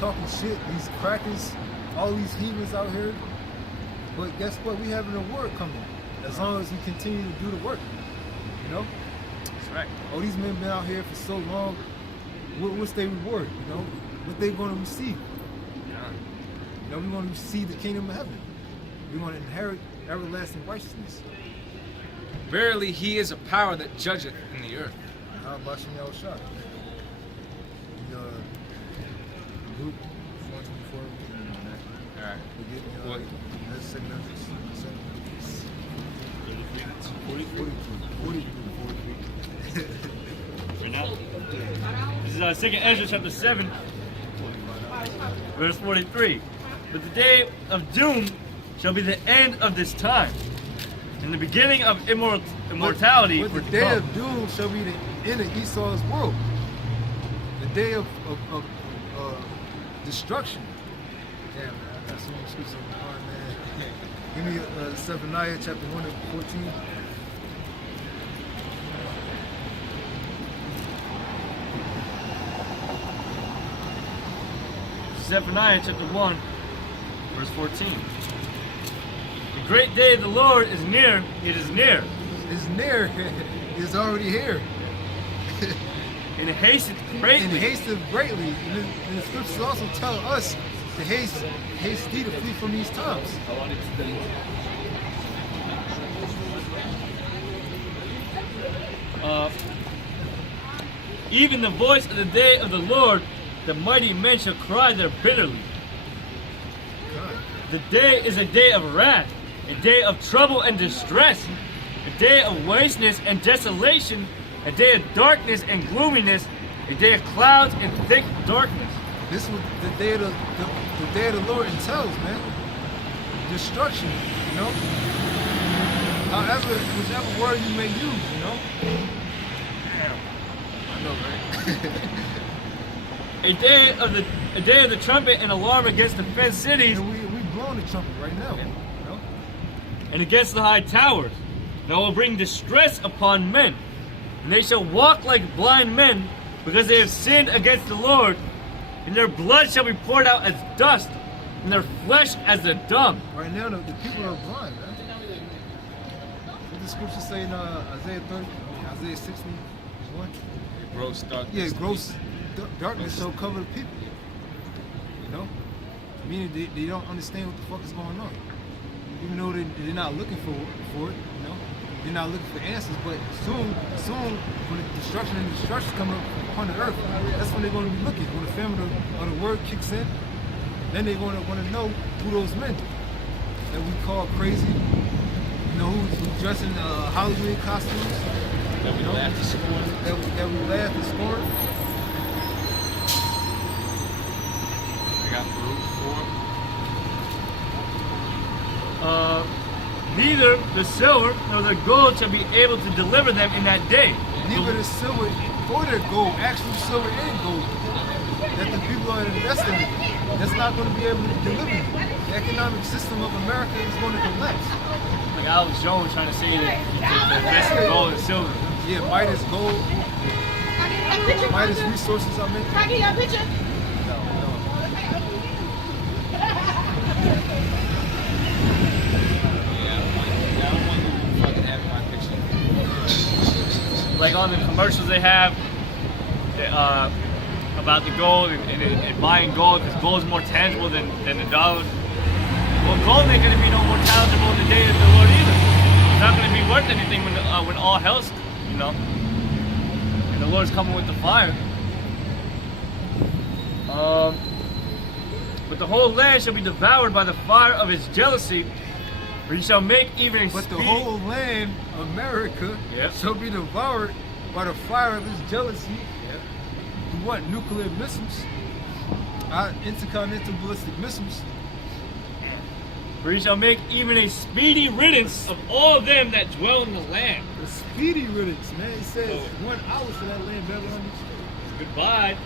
talking shit, these crackers, all these heathens out here. But guess what? We have an award coming. As long as we continue to do the work. You know? That's right. Oh, these men been out here for so long. What's their reward? You know? What they going to receive? You know, we want to receive the kingdom of heaven. We want to inherit everlasting righteousness. Verily, he is a power that judgeth in the earth. How about y'all shot? Luke 124. All right. We get What? that's 700. 43. Right now? This is 2nd Ezra chapter 7, verse 43. But the day of doom shall be the end of this time, and the beginning of immortality. But the day of doom shall be the end of Esau's world. The day of destruction. Damn, man, I got so much scripture on my heart, man. Give me Zephaniah chapter 1 and 14. Zephaniah chapter 1, verse 14. The great day of the Lord is near, it is near. It's near, it's already here. And it hasteth greatly. And hasteth greatly. And the scriptures also tell us to haste thee to flee from these times. Even the voice of the day of the Lord, the mighty men shall cry there bitterly. The day is a day of wrath, a day of trouble and distress, a day of wasteness and desolation, a day of darkness and gloominess, a day of clouds and thick darkness. This is what the day of the Lord entails, man. Destruction, you know. However, whichever word you may use, you know. Damn. I know, right? A day of the trumpet and alarm against the fenced cities. And we blowing the trumpet right now, you know. And against the high towers. And I will bring distress upon men, and they shall walk like blind men, because they have sinned against the Lord, and their blood shall be poured out as dust, and their flesh as the dung. Right now, the people are blind, man. What the scripture say in Isaiah 30, Isaiah 61? Gross darkness. Yeah, gross darkness shall cover the people. You know? Meaning they don't understand what the fuck is going on. Even though they're not looking for it, you know? They're not looking for answers, but soon, when the destruction come up upon the earth, that's when they're going to be looking. When the famine of the word kicks in, then they're going to want to know who those men that we call crazy, you know, who's dressed in Halloween costumes. That we laugh to scorn. That we laugh and scorn. I got Baruch 4. Neither the silver nor the gold shall be able to deliver them in that day. Neither the silver or the gold, actual silver and gold, that the people are investing in, that's not going to be able to deliver you. The economic system of America is going to collapse. Like Alex Jones trying to say that you can invest in gold and silver. Yeah, Midas gold, Midas resources, I mean. Can I get your picture? Like on the commercials they have about the gold and buying gold, because gold is more tangible than the dollar. Well, gold ain't going to be no more tangible in the day of the Lord either. It's not going to be worth anything when all hell's, you know, and the Lord's coming with the fire. But the whole land shall be devoured by the fire of his jealousy, for he shall make even a But the speedy... whole land, America, Yep. shall be devoured by the fire of his jealousy. Yep. To what? Nuclear missiles, intercontinental ballistic missiles. For he shall make even a speedy riddance of all them that dwell in the land. The speedy riddance, man. He says 1 hour for that land, Babylon. Goodbye.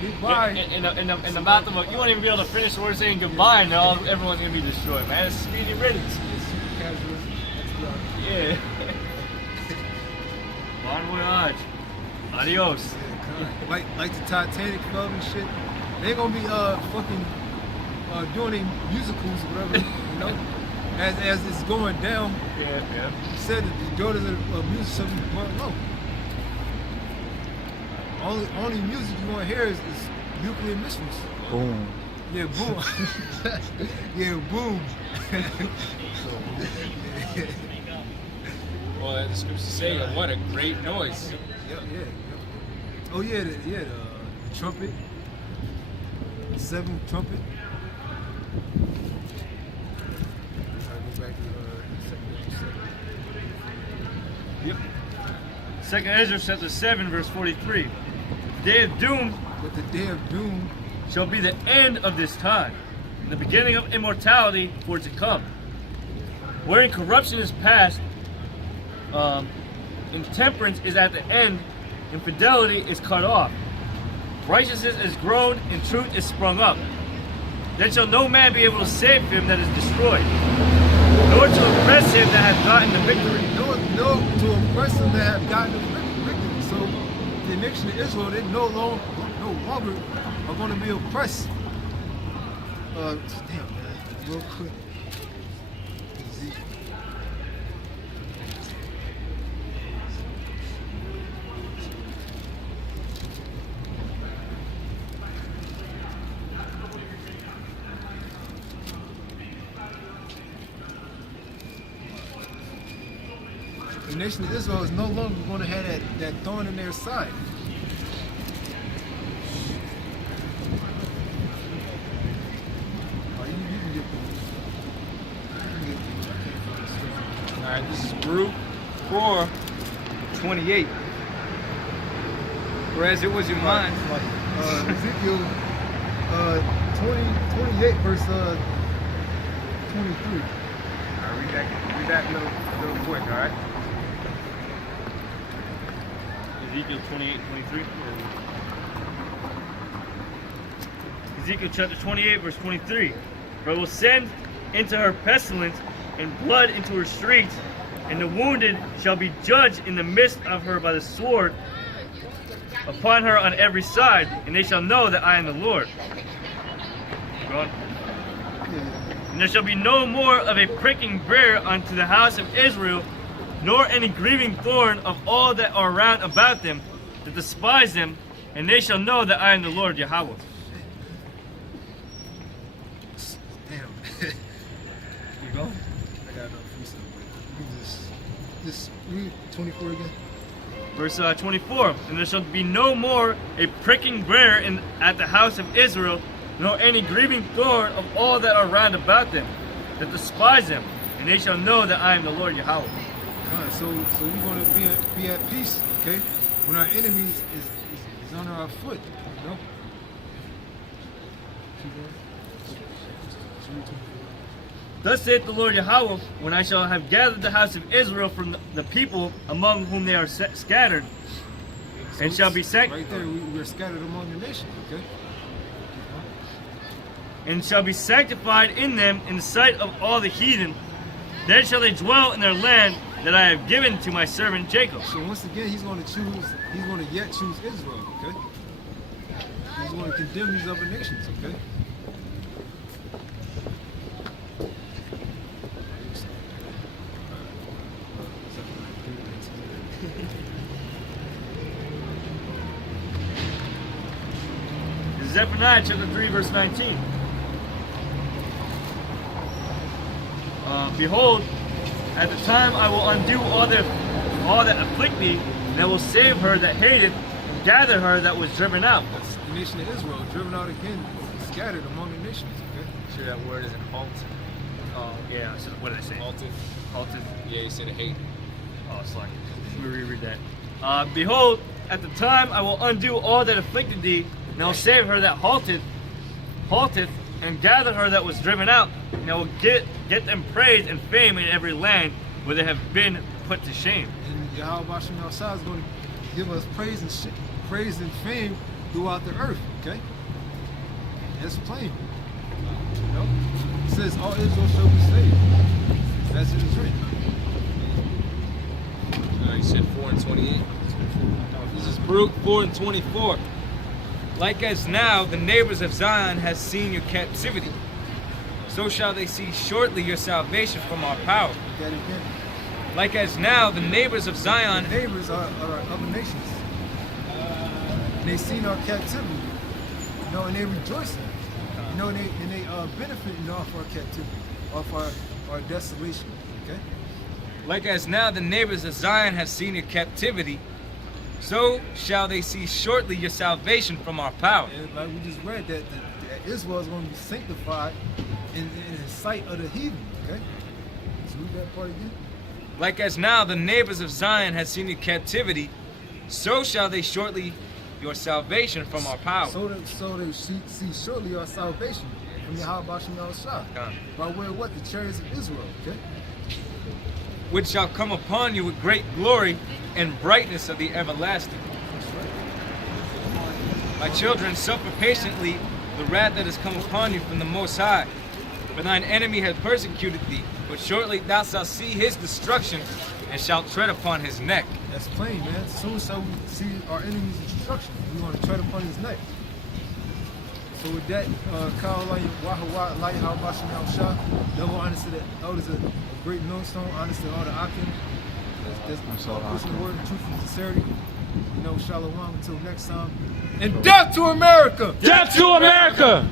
Goodbye. In the mouth of a, you won't even be able to finish the word saying goodbye, and everyone's gonna be destroyed, man. It's speedy riddance. Yeah. Bon voyage. Adios. Like the Titanic fell and shit. They ain't gonna be fucking doing any musicals or whatever, you know. As it's going down, Yeah. he said that the daughters of music shall be burnt low. Only music you want to hear is nuclear missiles. Boom. Yeah, boom. Yeah, boom. Well, the scriptures say, what a great noise. Yeah. Oh yeah, the trumpet, the seventh trumpet. I'll go back to Yep. 2nd Ezra chapter 7 verse 43. The day of doom But the day of doom, shall be the end of this time, and the beginning of immortality for to come. Wherein corruption is past, intemperance is at the end, infidelity is cut off. Righteousness is grown, and truth is sprung up. Then shall no man be able to save him that is destroyed, nor to oppress him that hath gotten the victory. no to oppress them that have gotten the victory. So the nation of Israel, they no longer are going to be oppressed. Damn, man. Real quick. The nation of Israel is no longer going to have that thorn in their side. Oh, you can get the. All right, this is Baruch 4:28. Whereas it was in mine. Ezekiel 28 verse 23. All right, read that little quick, all right? Ezekiel 28:23. Ezekiel chapter 28 verse 23. For I will send into her pestilence and blood into her streets, and the wounded shall be judged in the midst of her by the sword upon her on every side, and they shall know that I am the Lord. Go on. And there shall be no more of a pricking briar unto the house of Israel, nor any grieving thorn of all that are round about them, that despise them, and they shall know that I am the Lord Yahweh. Damn. You go. I got enough freestyle. You can just read 24 again. Verse 24. And there shall be no more a pricking briar at the house of Israel, nor any grieving thorn of all that are round about them, that despise them, and they shall know that I am the Lord Yahweh. So we're going to be at peace, okay? When our enemies is under our foot, you know? Thus saith the Lord Yahweh, when I shall have gathered the house of Israel from the people among whom they are scattered, and shall be right there, we're scattered among the nations, okay? and shall be sanctified in them in the sight of all the heathen, then shall they dwell in their land that I have given to my servant Jacob. So once again, he's going to yet choose Israel, okay? He's going to condemn these other nations, okay? Zephaniah chapter 3 verse 19. Behold, at the time I will undo all that afflict thee, and I will save her that hateth, and gather her that was driven out. That's the nation of Israel, driven out again, scattered among the nations, okay? Sure, that word isn't halt. Oh, yeah, so what did I say? Halted. Halted. Yeah, you said a hate. Oh, it's like, let me reread that. Behold, at the time I will undo all that afflicted thee, and I will save her that halteth, and gather her that was driven out, and I will get them praise and fame in every land where they have been put to shame. And Yahweh Bashem Yahshua is going to give us praise and fame throughout the earth, okay? That's plain. You know? It says all Israel shall be saved. That's in the dream. You said 4:28. This is Baruch 4:24. Like as now the neighbors of Zion has seen your captivity, so shall they see shortly your salvation from our power. That again. Like as now the neighbors of Zion, Neighbors are other nations. And they seen our captivity, you know, and they rejoicing, you know, and they benefiting off our captivity, off our desolation. Okay. like as now the neighbors of Zion have seen your captivity, so shall they see shortly your salvation from our power. And like we just read that Israel is going to be sanctified in the sight of the heathen. Okay. Let's read that part again. Like as now the neighbors of Zion have seen your captivity, so shall they shortly your salvation from our power. So they see shortly our salvation from Yahweh Shem Yahushua. By way of what? The chariots of Israel. Okay. Which shall come upon you with great glory and brightness of the everlasting. My children, suffer patiently the wrath that has come upon you from the Most High. For thine enemy hath persecuted thee, but shortly thou shalt see his destruction and shalt tread upon his neck. That's plain, man. Soon shall we see our enemy's destruction. We want to tread upon his neck. So with that, Kyle Wahawa Lai Habashim Yahushua, double honest to the elders of Great Millstone, honest to all the Akim. That's pushing the word of truth and sincerity. You know, Shalom until next time. And death to America! Death to America!